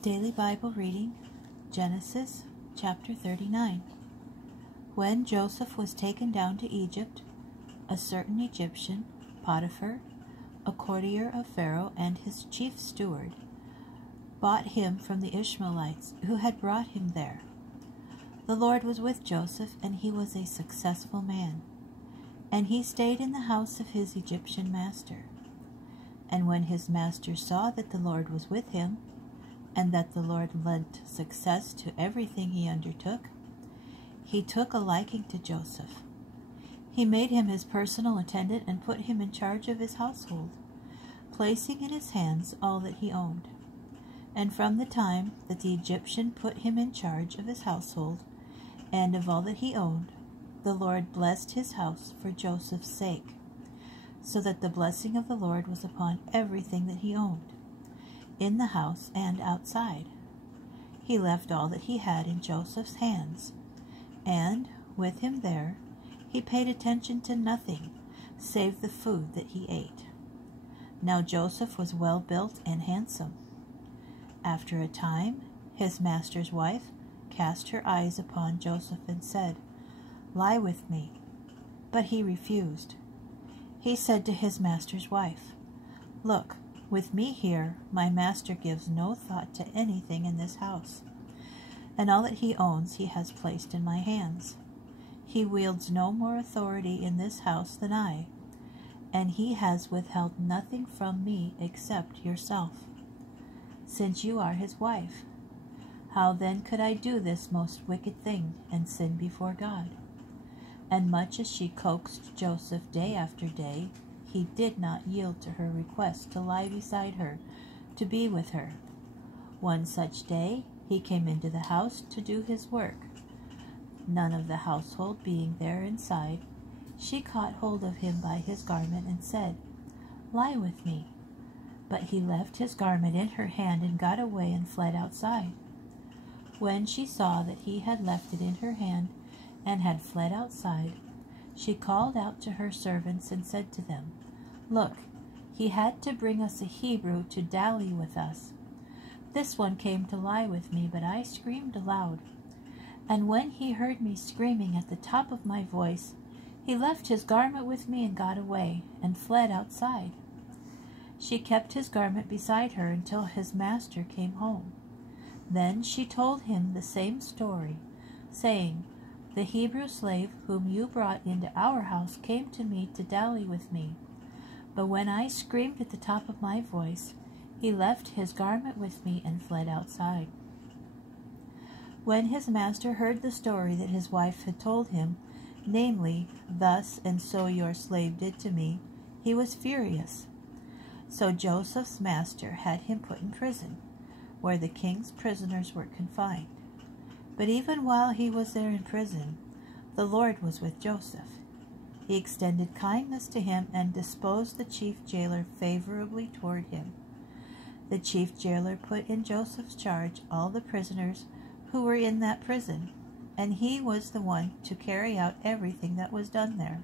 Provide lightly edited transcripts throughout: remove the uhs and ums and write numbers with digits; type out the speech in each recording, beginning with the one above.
Daily Bible reading, Genesis chapter 39. When Joseph was taken down to Egypt, a certain Egyptian, Potiphar, a courtier of Pharaoh and his chief steward, bought him from the Ishmaelites who had brought him there. The Lord was with Joseph, and he was a successful man, and he stayed in the house of his Egyptian master. And when his master saw that the Lord was with him, and that the Lord lent success to everything he undertook, he took a liking to Joseph. He made him his personal attendant and put him in charge of his household, placing in his hands all that he owned. And from the time that the Egyptian put him in charge of his household and of all that he owned, the Lord blessed his house for Joseph's sake, so that the blessing of the Lord was upon everything that he owned, in the house and outside. He left all that he had in Joseph's hands, and with him there he paid attention to nothing save the food that he ate. Now Joseph was well built and handsome. After a time, his master's wife cast her eyes upon Joseph and said, "Lie with me." But he refused. He said to his master's wife, "Look, with me here, my master gives no thought to anything in this house, and all that he owns he has placed in my hands. He wields no more authority in this house than I, and he has withheld nothing from me except yourself, since you are his wife. How then could I do this most wicked thing and sin before God?" And much as she coaxed Joseph day after day, he did not yield to her request to lie beside her, to be with her. One such day he came into the house to do his work. None of the household being there inside, she caught hold of him by his garment and said, "Lie with me." But he left his garment in her hand and got away and fled outside. When she saw that he had left it in her hand and had fled outside, she called out to her servants and said to them, "Look, he had to bring us a Hebrew to dally with us. This one came to lie with me, but I screamed aloud. And when he heard me screaming at the top of my voice, he left his garment with me and got away, and fled outside." She kept his garment beside her until his master came home. Then she told him the same story, saying, "The Hebrew slave whom you brought into our house came to me to dally with me. But when I screamed at the top of my voice, he left his garment with me and fled outside." When his master heard the story that his wife had told him, namely, "Thus and so your slave did to me," he was furious. So Joseph's master had him put in prison, where the king's prisoners were confined. But even while he was there in prison, the Lord was with Joseph. He extended kindness to him and disposed the chief jailer favorably toward him. The chief jailer put in Joseph's charge all the prisoners who were in that prison, and he was the one to carry out everything that was done there.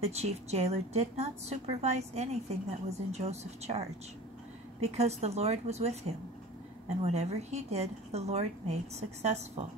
The chief jailer did not supervise anything that was in Joseph's charge, because the Lord was with him, and whatever he did, the Lord made successful.